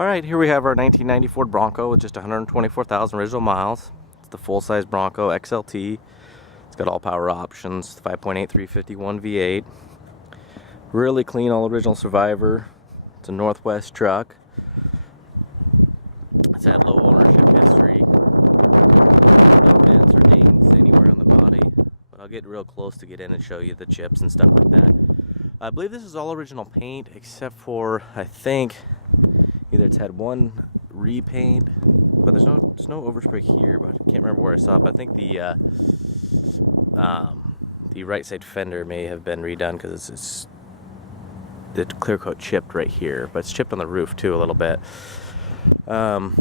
Alright, here we have our 1990 Ford Bronco with just 124,000 original miles. It's the full-size Bronco XLT. It's got all power options, 5.8 351 V8. Really clean, all original Survivor. It's a Northwest truck. It's had low ownership history. No dents or dings anywhere on the body. But I'll get real close to get in and show you the chips and stuff like that. I believe this is all original paint except for, I think, either it's had one repaint, but there's no overspray here, but I can't remember where I saw it. But I think the right side fender may have been redone because it's the clear coat chipped right here, but it's chipped on the roof too a little bit. But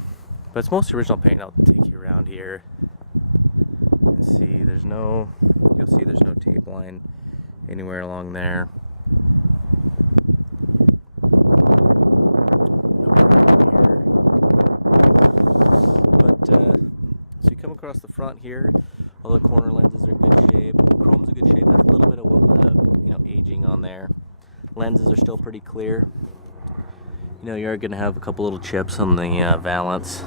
it's mostly original paint. I'll take you around here and see. You'll see there's no tape line anywhere along there. Here, all the corner lenses are in good shape. The chrome's in good shape. There's a little bit of aging on there. Lenses are still pretty clear. You are going to have a couple little chips on the valance.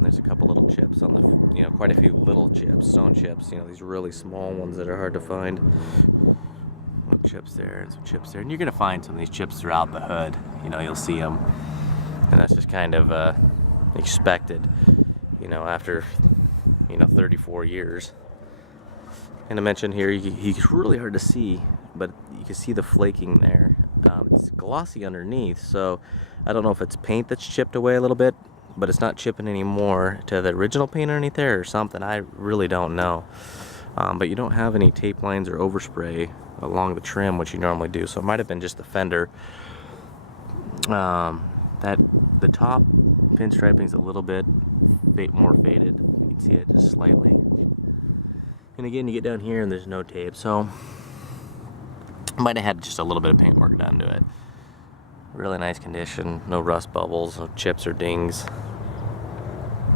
There's a couple little chips on the, quite a few little chips, stone chips. These really small ones that are hard to find. Some chips there and some chips there, and you're going to find some of these chips throughout the hood. You'll see them, and that's just kind of expected, after 34 years. And I mentioned here, he's really hard to see, but you can see the flaking there. It's glossy underneath, so I don't know if it's paint that's chipped away a little bit, but it's not chipping anymore to the original paint underneath there or something. I really don't know. But you don't have any tape lines or overspray along the trim, which you normally do, so it might have been just the fender. The top pinstriping is a little bit more faded. You can see it just slightly. And again, you get down here and there's no tape, so might have had just a little bit of paint work done to it. Really nice condition, no rust bubbles, no chips or dings.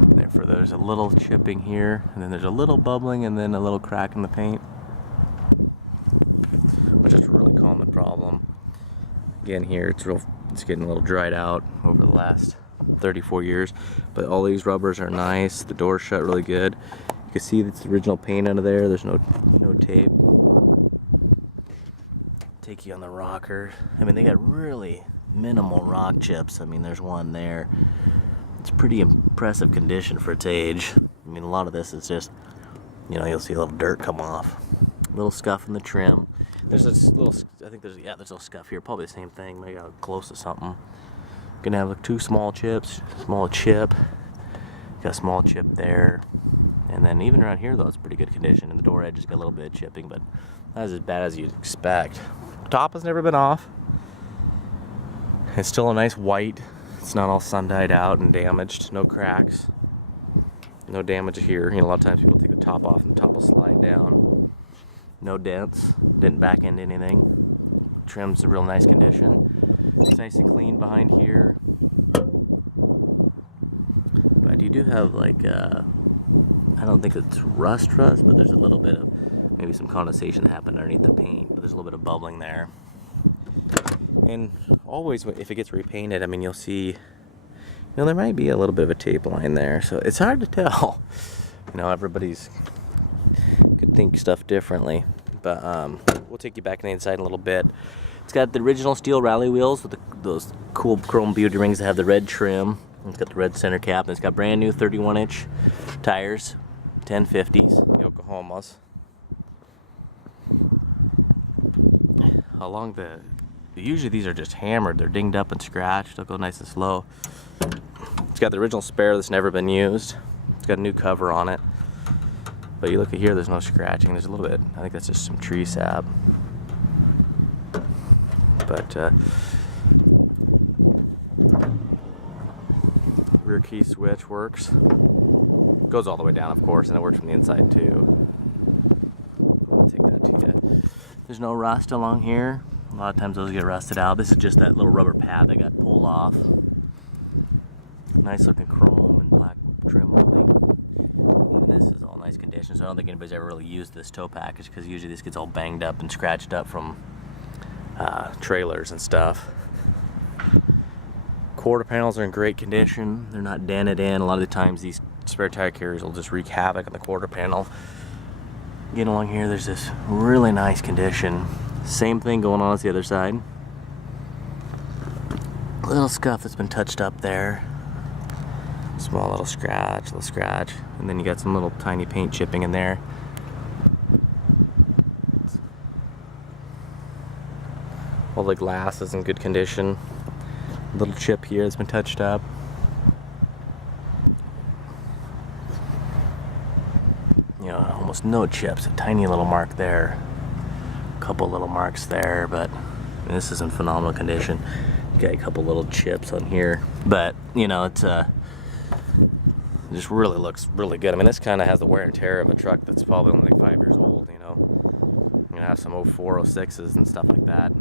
Therefore, there's a little chipping here, and then there's a little bubbling, and then a little crack in the paint, which is a really common problem. Again, here it's getting a little dried out over the last 34 years, but all these rubbers are nice. The door's shut really good. You can see it's the original paint under there. There's no tape. Take you on the rocker. They got really minimal rock chips. There's one there. It's pretty impressive condition for its age. A lot of this is just, you'll see a little dirt come off. A little scuff in the trim. There's this little, I think there's a little scuff here. Probably the same thing, maybe close to something. Gonna have two small chips, small chip. Got a small chip there. And then even around here though, it's pretty good condition. And the door edge has got a little bit of chipping, but not as bad as you'd expect. Top has never been off. It's still a nice white. It's not all sun-dyed out and damaged. No cracks. No damage here. A lot of times people take the top off and the top will slide down. No dents. Didn't back into anything. Trim's in real nice condition. It's nice and clean behind here. But you do have I don't think it's rust, but there's a little bit of maybe some condensation that happened underneath the paint. But there's a little bit of bubbling there. And always, if it gets repainted, you'll see, there might be a little bit of a tape line there. So it's hard to tell. Everybody's could think stuff differently. But we'll take you back in the inside in a little bit. It's got the original steel rally wheels with those cool chrome beauty rings that have the red trim. It's got the red center cap, and it's got brand new 31-inch tires, 1050s, Yokohamas. Usually these are just hammered. They're dinged up and scratched. They'll go nice and slow. It's got the original spare that's never been used. It's got a new cover on it. But you look at here, there's no scratching. There's a little bit, I think that's just some tree sap. But rear key switch works. Goes all the way down, of course, and it works from the inside too. I'll take that to you. There's no rust along here. A lot of times those get rusted out. This is just that little rubber pad that got pulled off. Nice looking chrome and black trim molding. Even this is all nice condition, so I don't think anybody's ever really used this tow package because usually this gets all banged up and scratched up from trailers and stuff. Quarter panels are in great condition. They're not dented in. A lot of the times these spare tire carriers will just wreak havoc on the quarter panel. Getting along here, there's this really nice condition. Same thing going on the other side. Little scuff that's been touched up there. Small little scratch, and then you got some little tiny paint chipping in there. All the glass is in good condition. Little chip here that's been touched up. You know, almost no chips. A tiny little mark there. A couple little marks there, but this is in phenomenal condition. Got a couple little chips on here, but you know, it's it just really looks really good. I mean, this kind of has the wear and tear of a truck that's probably only like 5 years old. You know, you have some 04, 06s and stuff like that.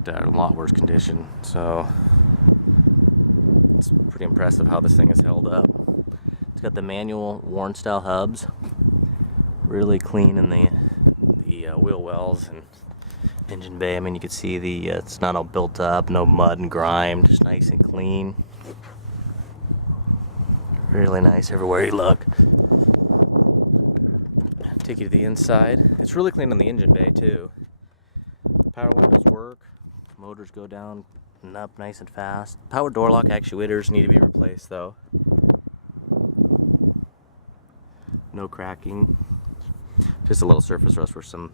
That are in a lot worse condition. So it's pretty impressive how this thing is held up. It's got the manual Warn style hubs, really clean in the wheel wells and engine bay. I mean, you can see the it's not all built up, no mud and grime, just nice and clean. Really nice everywhere you look. Take you to the inside. It's really clean on the engine bay too. Power windows work. Motors go down and up nice and fast. Power door lock actuators need to be replaced though. No cracking. Just a little surface rust where some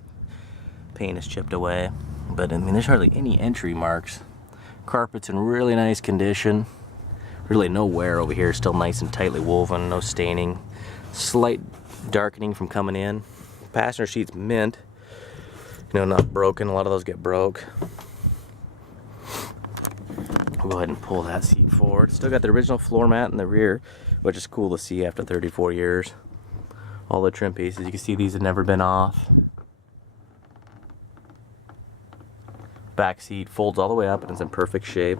paint is chipped away. But I mean, there's hardly any entry marks. Carpet's in really nice condition. Really no wear over here, still nice and tightly woven, no staining. Slight darkening from coming in. Passenger seat's mint. You know, not broken. A lot of those get broke. We'll go ahead and pull that seat forward. Still got the original floor mat in the rear, which is cool to see after 34 years. All the trim pieces, you can see these have never been off. Back seat folds all the way up and it's in perfect shape.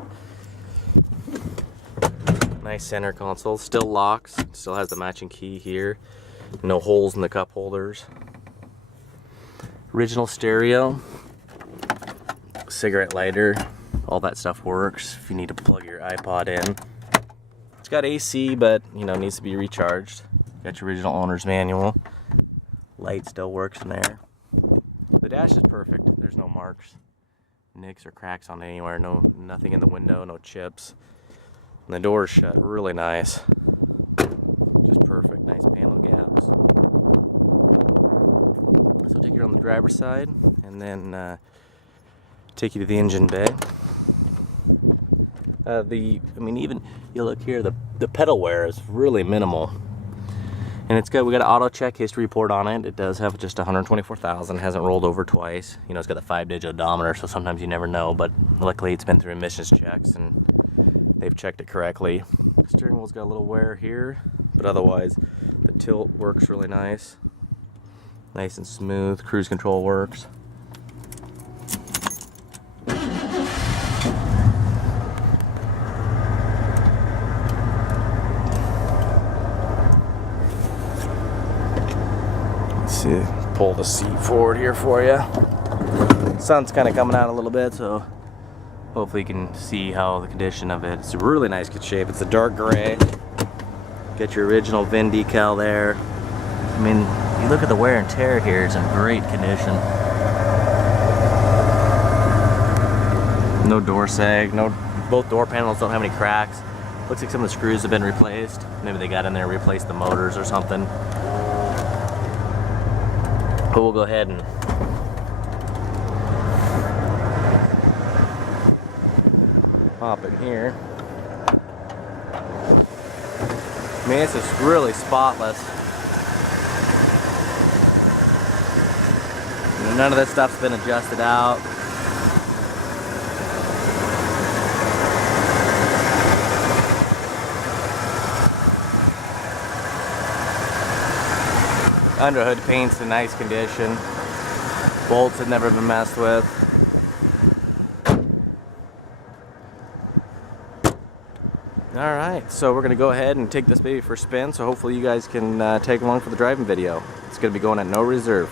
Nice center console, still locks, still has the matching key here. No holes in the cup holders. Original stereo, cigarette lighter, all that stuff works if you need to plug your iPod in. It's got AC, but you know, needs to be recharged. Got your original owner's manual. Light still works in there. The dash is perfect. There's no marks, nicks or cracks on anywhere. Nothing in the window, no chips. And the door is shut really nice. Just perfect, nice panel gaps. So take it on the driver's side and then take you to the engine bay. I mean, even you look here, the pedal wear is really minimal. And it's good. We got an auto check history report on it. It does have just 124,000. Hasn't rolled over twice. You know, it's got the 5-digit odometer, so sometimes you never know. But luckily, it's been through emissions checks and they've checked it correctly. Steering wheel's got a little wear here, but otherwise, the tilt works really nice. Nice and smooth. Cruise control works. Pull the seat forward here for you. Sun's kind of coming out a little bit, so hopefully you can see how the condition of it. It's a really nice good shape. It's a dark gray. Get your original VIN decal there. I mean, you look at the wear and tear here, it's in great condition. No door sag, both door panels don't have any cracks. Looks like some of the screws have been replaced. Maybe they got in there and replaced the motors or something. But we'll go ahead and pop in here. I mean, it's just really spotless. None of this stuff's been adjusted out. Underhood paint's in nice condition. Bolts have never been messed with. Alright, so we're going to go ahead and take this baby for a spin, so hopefully you guys can tag along for the driving video. It's going to be going at no reserve.